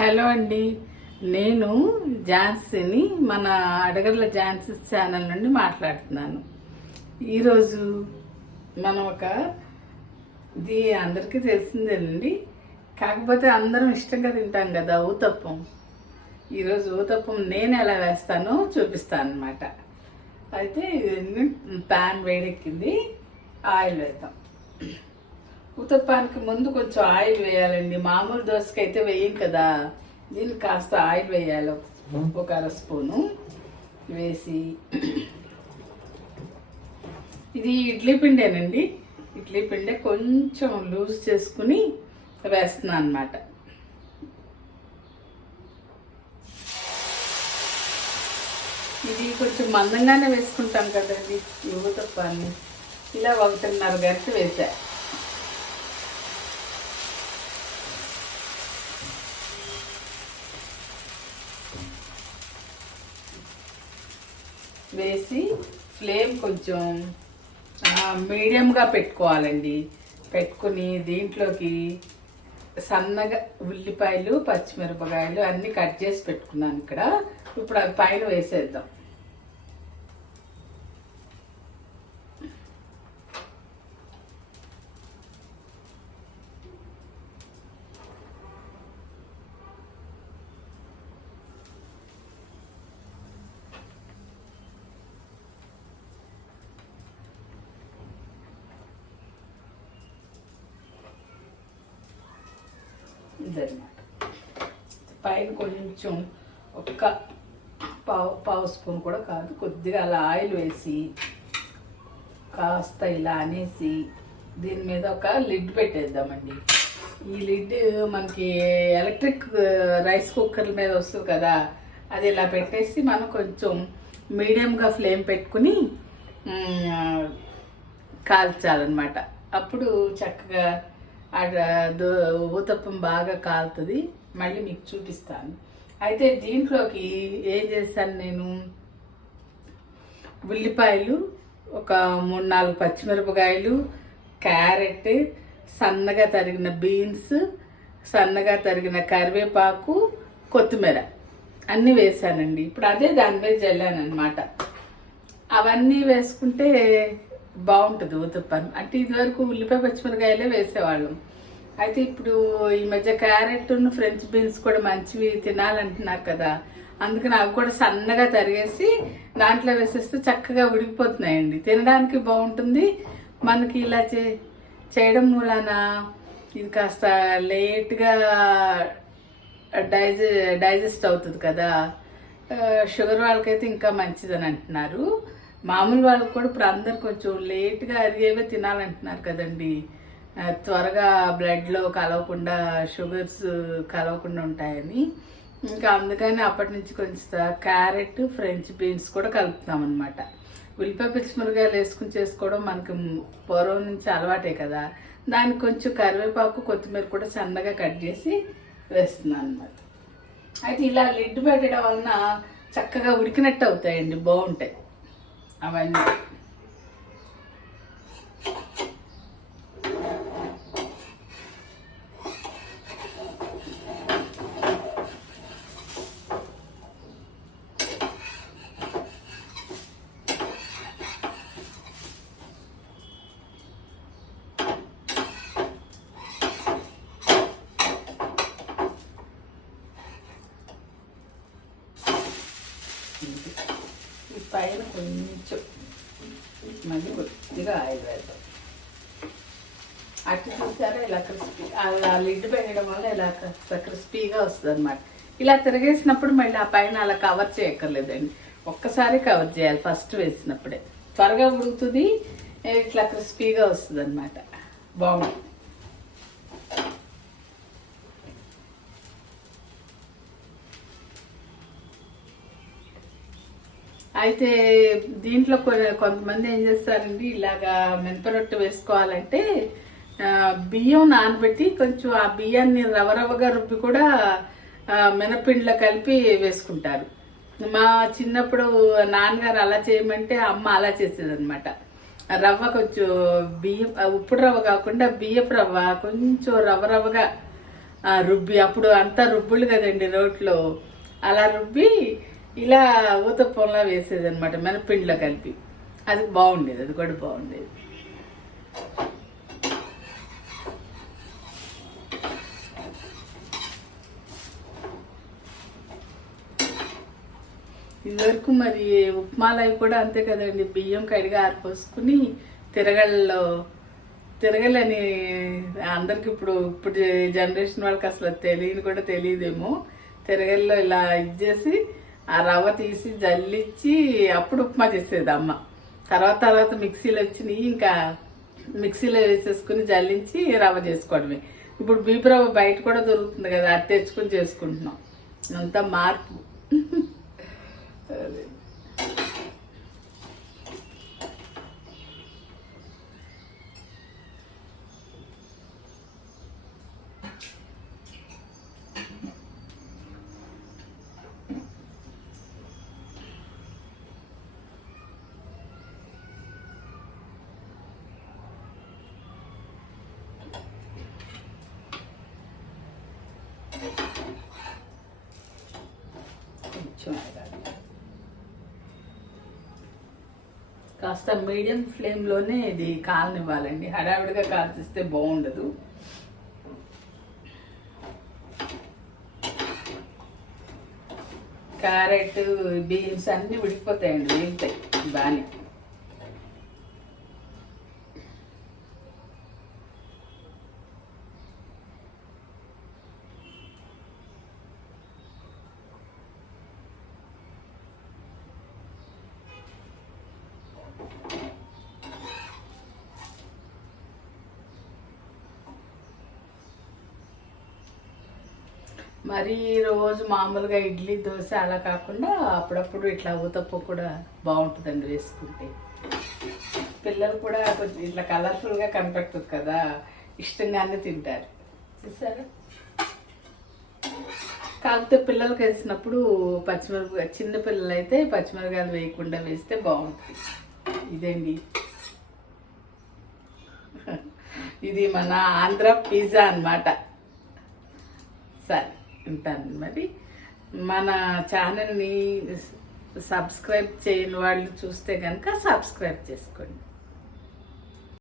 Hello అండి, నేను ఝాన్సీని మన అడగర్ల ఝాన్సీ ఛానల్ నుండి మాట్లాడుతున్నాను. ఈరోజు మనం ఇది అందరికీ తెలిసిందేనండి, కాకపోతే అందరం ఇష్టంగా తింటాం కదా ఊతప్పం. ఈరోజు ఊతప్పం నేను ఎలా వేస్తానో చూపిస్తాను అన్నమాట. అయితే ప్యాన్ వేడెక్కింది, ఆయిల్ వేద్దాం. ఊతప్పానికి ముందు కొంచెం ఆయిల్ వేయాలండి, మామూలు దోశకి అయితే వేయం కదా, దీనికి కాస్త ఆయిల్ వేయాలి. ఒక అర స్పూను వేసి, ఇది ఇడ్లీ పిండేనండి, ఇడ్లీ పిండే కొంచెం లూజ్ చేసుకుని వేస్తున్నాను అన్నమాట. ఇది కొంచెం మందంగానే వేసుకుంటాం కదండి ఈ ఊతప్పాన్ని. ఇలా 1.5 గరిటె వేసా. వేసి ఫ్లేమ్ కొంచెం మీడియంగా పెట్టుకోవాలండి. పెట్టుకుని దీంట్లోకి సన్నగా ఉల్లిపాయలు, పచ్చిమిరపకాయలు అన్నీ కట్ చేసి పెట్టుకున్నాను ఇక్కడ. ఇప్పుడు అవి పైన వేసేద్దాం. ఇదన్నమాట. పైన కొంచెం ఒక పావు స్పూన్ కూడా కాదు, కొద్దిగా అలా ఆయిల్ వేసి కాస్త ఇలా అనేసి దీని మీద ఒక లిడ్ పెట్టేద్దామండి. ఈ లిడ్ మనకి ఎలక్ట్రిక్ రైస్ కుక్కర్ మీద వస్తుంది కదా, అది ఇలా పెట్టేసి మనం కొంచెం మీడియంగా ఫ్లేమ్ పెట్టుకుని కాల్చాలన్నమాట. అప్పుడు చక్కగా ఊతప్పం బాగా కాలుతుంది. మళ్ళీ మీకు చూపిస్తాను. అయితే దీంట్లోకి ఏం చేస్తాను నేను, ఉల్లిపాయలు, ఒక 3-4 పచ్చిమిరపకాయలు, క్యారెట్, సన్నగా తరిగిన బీన్స్, సన్నగా తరిగిన కరివేపాకు, కొత్తిమీర అన్నీ వేసానండి. ఇప్పుడు అదే దాని మీద చల్లానమాట. అవన్నీ వేసుకుంటే బాగుంటుంది ఊతప్పం. అంటే ఇదివరకు ఉల్లిపాయ పచ్చిమిరకాయలే వేసేవాళ్ళం. అయితే ఇప్పుడు ఈ మధ్య క్యారెట్, ఫ్రెంచ్ బీన్స్ కూడా మంచివి తినాలంటున్నారు కదా, అందుకని అవి కూడా సన్నగా తరిగేసి దాంట్లో వేసేస్తే చక్కగా ఉడికిపోతున్నాయండి. తినడానికి బాగుంటుంది. మనకి ఇలా చేయడం మూలాన ఇది కాస్త లేట్గా డైజెస్ట్ అవుతుంది కదా. షుగర్ వాళ్ళకైతే ఇంకా మంచిదని అంటున్నారు. మామూలు వాళ్ళకి కూడా ఇప్పుడు అందరు కొంచెం లేట్గా అరిగేవే తినాలంటున్నారు కదండి, త్వరగా బ్లడ్లో కలవకుండా, షుగర్స్ కలవకుండా ఉంటాయని. ఇంకా అందుకని అప్పటి నుంచి కొంచెం క్యారెట్, ఫ్రెంచ్ బీన్స్ కూడా కలుపుతాం అనమాట. ఉల్లిపాయ పచ్చిమిరకాయలు వేసుకుని చేసుకోవడం మనకి పూర్వం నుంచి అలవాటే కదా. దానికి కొంచెం కరివేపాకు, కొత్తిమీర కూడా సన్నగా కట్ చేసి వేస్తున్నాను అనమాట. అయితే ఇలా లిడ్ పెట్టడం వలన చక్కగా ఉడికినట్టు అవుతాయండి, బాగుంటాయి అవన్నీ. ఈ పైన కొంచెం మళ్ళీ కొద్దిగా ఆయిల్ వేద్దాం. అట్లా చూసారా ఇలా క్రిస్పీ, అలా లిడ్ పెట్టడం వల్ల ఇలా క్రిస్పీగా వస్తుంది అనమాట. ఇలా తిరిగేసినప్పుడు మళ్ళీ ఆ పైన అలా కవర్ చేయక్కర్లేదండి, ఒక్కసారి కవర్ చేయాలి ఫస్ట్ వేసినప్పుడే. త్వరగా ఉడుకుతుంది, ఇట్లా క్రిస్పీగా వస్తుంది అనమాట, బాగుంటుంది. అయితే దీంట్లో కొంతమంది ఏం చేస్తారండి, ఇలాగా మినపరొట్టు వేసుకోవాలంటే బియ్యం నానబెట్టి కొంచెం ఆ బియ్యాన్ని రవరవగా రుబ్బి కూడా మినపిండిలో కలిపి వేసుకుంటారు. మా చిన్నప్పుడు నాన్నగారు అలా చేయమంటే అమ్మ అలా చేసేదన్నమాట. రవ్వ కొంచెం బియ్యం, ఉప్పుడు రవ్వ కాకుండా బియ్యపు రవ్వ కొంచెం రవ్వ రవ్వగా రుబ్బి, అప్పుడు అంతా రుబ్బులు కదండి రోట్లో, అలా రుబ్బి ఇలా ఊతప్పంలా వేసేది అనమాట మినపిండిలో కలిపి. అది బాగుండేది, అది కూడా బాగుండేది. ఇదివరకు మరి ఉప్మాలు అవి కూడా అంతే కదండి, బియ్యం కడిగి ఆరిపోసుకుని తిరగలని అందరికి ఇప్పుడు జనరేషన్ వాళ్ళకి అసలు తెలియని కూడా తెలియదేమో. తిరగల్లో ఇలా ఇచ్చేసి ఆ రవ్వ తీసి జల్లిచ్చి అప్పుడు ఉప్మా చేసేది అమ్మ. తర్వాత మిక్సీలో వచ్చినాయి, ఇంకా మిక్సీలో వేసేసుకుని జల్లించి రవ్వ చేసుకోవడమే. ఇప్పుడు బీపు రవ్వ బయట కూడా దొరుకుతుంది కదా, అది తెచ్చుకుని చేసుకుంటున్నాం. అంతా మార్పు. అదే కొంచెం కాస్త మీడియం ఫ్లేమ్లోనే ఇది కాలనివ్వాలండి, హడావిడిగా కాల్చిస్తే బాగుండదు. క్యారెట్, బీన్స్ అన్నీ ఉడికిపోతాయండి, వేగుతాయి బాగానే. మరి రోజు మామూలుగా ఇడ్లీ, దోశ అలా కాకుండా అప్పుడప్పుడు ఇట్లా ఊతప్పం కూడా బాగుంటుందండి వేసుకుంటే. పిల్లలు కూడా కొంచెం ఇట్లా కలర్ఫుల్గా కనపడుతుంది కదా, ఇష్టంగానే తింటారు. చూసారా? కాకపోతే పిల్లలకి వేసినప్పుడు పచ్చిమిరపకాయ, చిన్న పిల్లలు అయితే పచ్చిమిరపకాయలు వేయకుండా వేస్తే బాగుంటుంది. ఇదండి, ఇది మన ఆంధ్ర పిజ్జా అన్నమాట. సరే ఉంటాను మరి. మన ఛానల్ని సబ్స్క్రైబ్ చేయని వాళ్ళు చూస్తే కనుక సబ్స్క్రైబ్ చేసుకోండి.